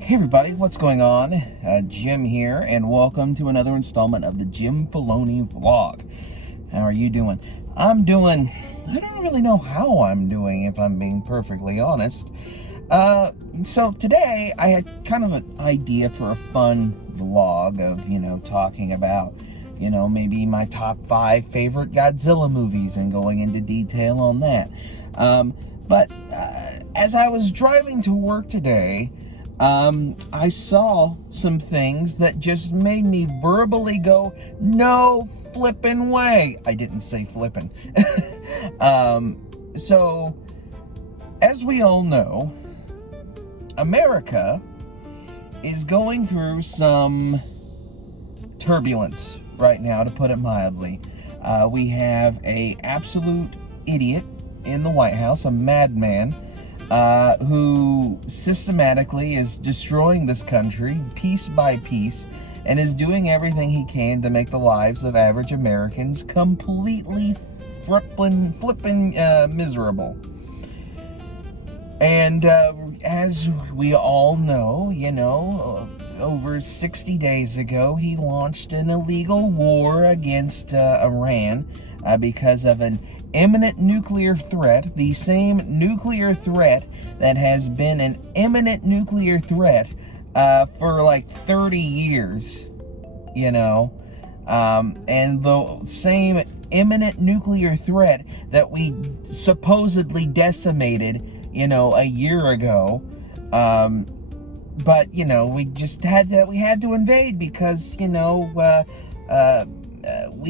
Hey everybody, what's going on? Jim here, and welcome to another installment of the Jim Filoni vlog. How are you doing? I don't really know how I'm doing, if I'm being perfectly honest. So today I had kind of an idea for a fun vlog of, talking about, maybe my top 5 favorite Godzilla movies and going into detail on that. But as I was driving to work today, I saw some things that just made me verbally go, no flippin' way. I didn't say flippin'. So, as we all know, America is going through some turbulence right now, to put it mildly. We have a absolute idiot in the White House, a madman, who systematically is destroying this country piece by piece and is doing everything he can to make the lives of average Americans completely flippin' miserable. And as we all know, over 60 days ago, he launched an illegal war against Iran because of an imminent nuclear threat, the same nuclear threat that has been an imminent nuclear threat for like 30 years, and the same imminent nuclear threat that we supposedly decimated, a year ago. But we just had to invade because we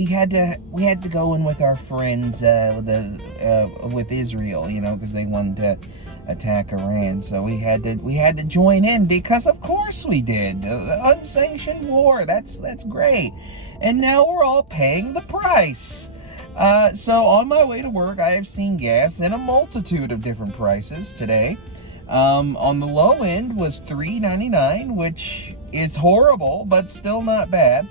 had to go in with our friends with Israel, because they wanted to attack Iran. So we had to join in because of course we did. Unsanctioned war. That's great. And now we're all paying the price. So on my way to work, I have seen gas in a multitude of different prices today. On the low end was $3.99, which is horrible, but still not bad.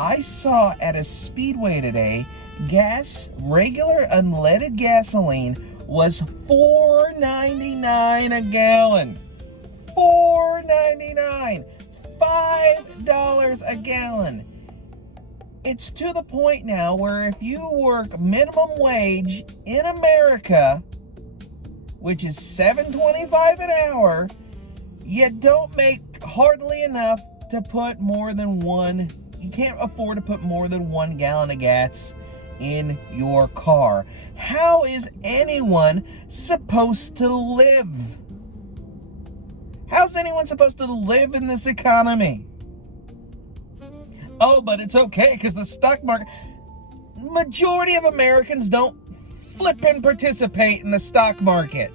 I saw at a Speedway today, regular unleaded gasoline was $4.99 a gallon. $4.99. $5 a gallon. It's to the point now where if you work minimum wage in America, which is $7.25 an hour, you don't make hardly enough to put more than you can't afford to put more than 1 gallon of gas in your car. How is anyone supposed to live? How's anyone supposed to live in this economy? Oh, but it's okay because the stock market... Majority of Americans don't flippin' participate in the stock market.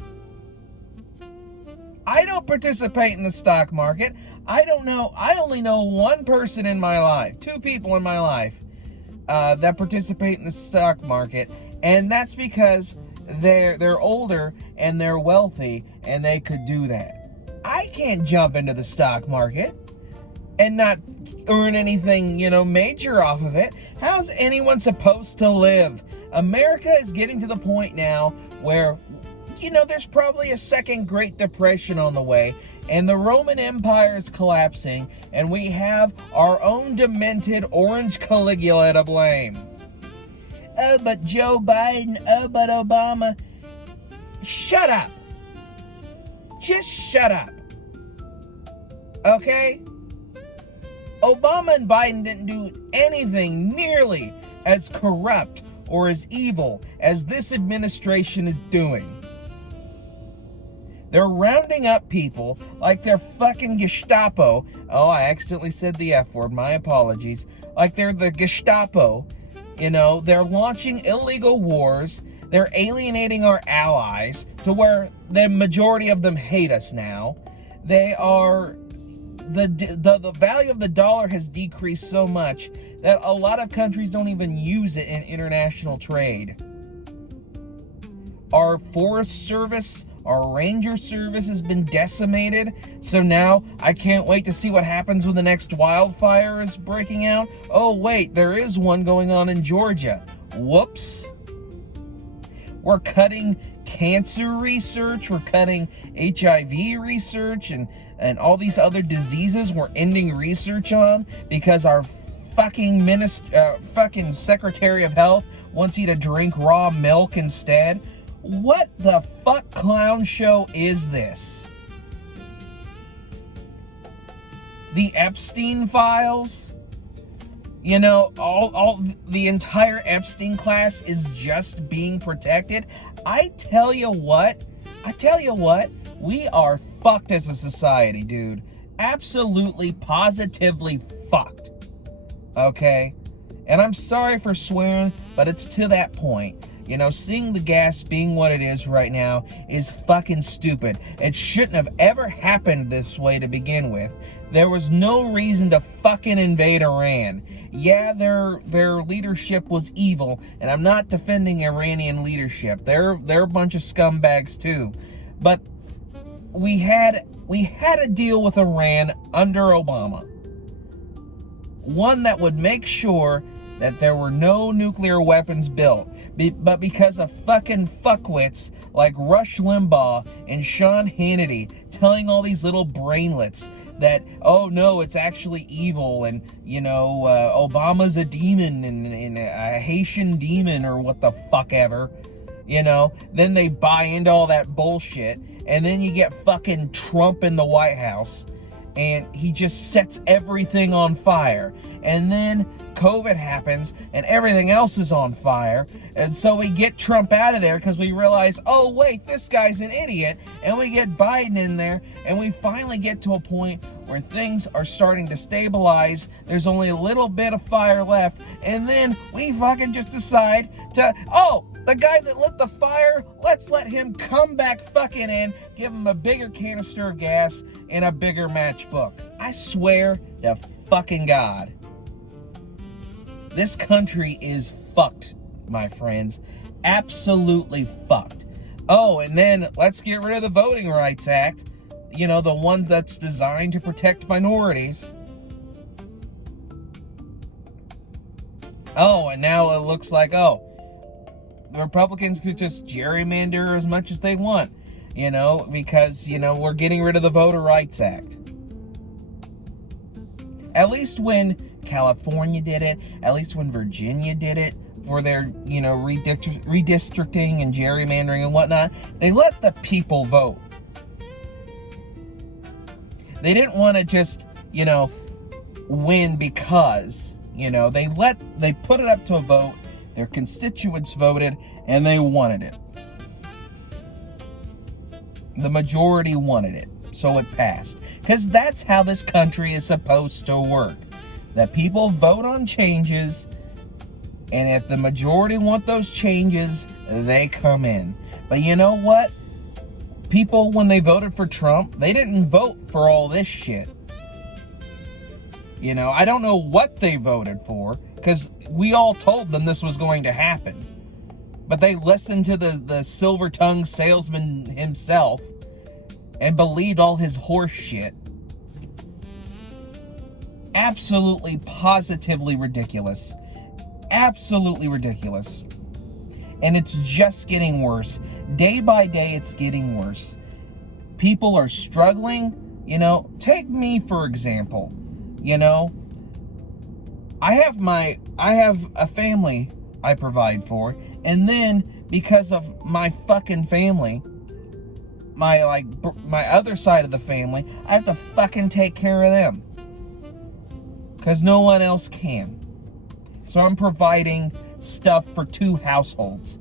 I don't participate in the stock market. I only know one person in my life, 2 people in my life, that participate in the stock market, and that's because they're older and they're wealthy and they could do that. I can't jump into the stock market and not earn anything, major off of it. How's anyone supposed to live? America is getting to the point now where, there's probably a second Great Depression on the way, and the Roman Empire is collapsing, and we have our own demented orange Caligula to blame. Oh, but Joe Biden, oh, but Obama. Shut up. Just shut up. Okay? Obama and Biden didn't do anything nearly as corrupt or as evil as this administration is doing. They're rounding up people like they're fucking Gestapo. Oh, I accidentally said the F word. My apologies. Like they're the Gestapo. They're launching illegal wars. They're alienating our allies to where the majority of them hate us now. They are... The value of the dollar has decreased so much that a lot of countries don't even use it in international trade. Our Forest Service, our Ranger Service has been decimated. So now I can't wait to see what happens when the next wildfire is breaking out. Oh wait, there is one going on in Georgia. Whoops. We're cutting cancer research, we're cutting HIV research, and and all these other diseases we're ending research on because our fucking fucking Secretary of Health wants you to drink raw milk instead. What the fuck clown show is this? The Epstein files? You know, all the entire Epstein class is just being protected. I tell you what, we are fucked as a society, dude. Absolutely, positively fucked. Okay? And I'm sorry for swearing, but it's to that point. You know, seeing the gas being what it is right now is fucking stupid. It shouldn't have ever happened this way to begin with. There was no reason to fucking invade Iran. Yeah, their leadership was evil, and I'm not defending Iranian leadership. They're a bunch of scumbags too. But we had a deal with Iran under Obama. One that would make sure that there were no nuclear weapons built. But because of fucking fuckwits like Rush Limbaugh and Sean Hannity telling all these little brainlets that, oh no, it's actually evil, and, you know, Obama's a demon and a Haitian demon or what the fuck ever, you know, then they buy into all that bullshit, and then you get fucking Trump in the White House, and he just sets everything on fire, and then COVID happens and everything else is on fire, and so we get Trump out of there because we realize, oh wait, this guy's an idiot, and we get Biden in there, and we finally get to a point where things are starting to stabilize. There's only a little bit of fire left, and then we fucking just decide to, oh, the guy that lit the fire, let's let him come back fucking in, give him a bigger canister of gas and a bigger matchbook. I swear to fucking God, this country is fucked, my friends. Absolutely fucked. Oh, and then let's get rid of the Voting Rights Act. You know, the one that's designed to protect minorities. Oh, and now it looks like, oh, the Republicans could just gerrymander as much as they want, you know, because, you know, we're getting rid of the Voter Rights Act. At least when California did it, at least when Virginia did it for their, you know, redistricting and gerrymandering and whatnot, they let the people vote. They didn't want to just, you know, win because, you know, they put it up to a vote, their constituents voted, and they wanted it. The majority wanted it, so it passed. Because that's how this country is supposed to work. That people vote on changes, and if the majority want those changes, they come in. But you know what? People, when they voted for Trump, they didn't vote for all this shit. You know, I don't know what they voted for, because we all told them this was going to happen. But they listened to the silver-tongued salesman himself and believed all his horse shit. Absolutely, positively ridiculous. Absolutely ridiculous. And it's just getting worse. Day by day, it's getting worse. People are struggling. You know, take me for example. You know, I have a family I provide for, and then because of my fucking family, my other side of the family, I have to fucking take care of them. Because no one else can. So I'm providing stuff for 2 households.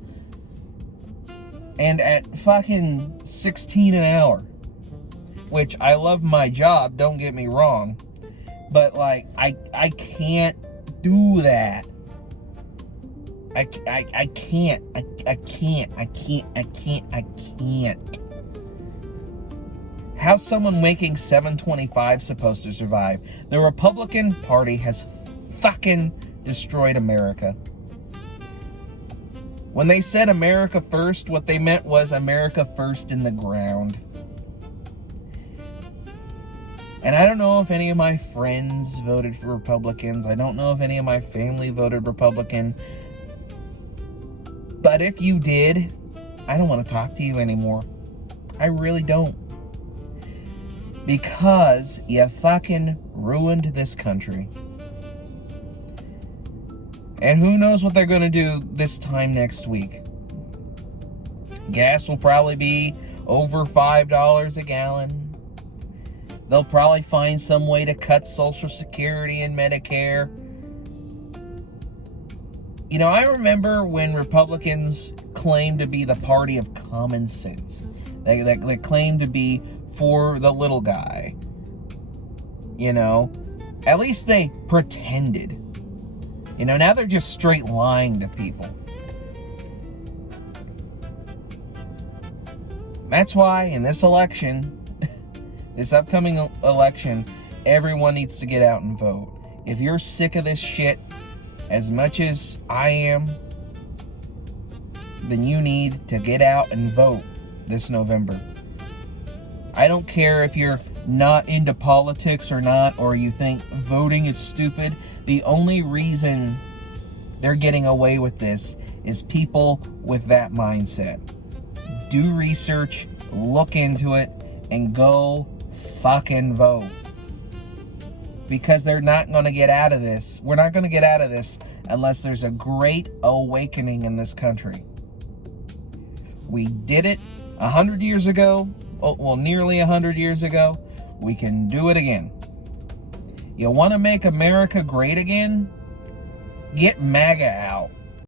And at fucking $16 an hour. Which, I love my job, don't get me wrong. But, like, I can't do that. I can't. How's someone making $7.25 supposed to survive? The Republican Party has fucking destroyed America. When they said America first, what they meant was America first in the ground. And I don't know if any of my friends voted for Republicans. I don't know if any of my family voted Republican. But if you did, I don't want to talk to you anymore. I really don't. because you fucking ruined this country. And who knows what they're going to do this time next week. Gas will probably be over $5 a gallon. They'll probably find some way to cut Social Security and Medicare. You know, I remember when Republicans claimed to be the party of common sense. They claimed to be for the little guy. You know, at least they pretended. You know, now they're just straight lying to people. That's why in this election, this upcoming election, everyone needs to get out and vote. If you're sick of this shit as much as I am, then you need to get out and vote this November. I don't care if you're not into politics or not, or you think voting is stupid. The only reason they're getting away with this is people with that mindset. Do research, look into it, and go fucking vote. Because they're not going to get out of this. We're not going to get out of this unless there's a great awakening in this country. We did it 100 years ago. Well, nearly 100 years ago. We can do it again. You want to make America great again? Get MAGA out.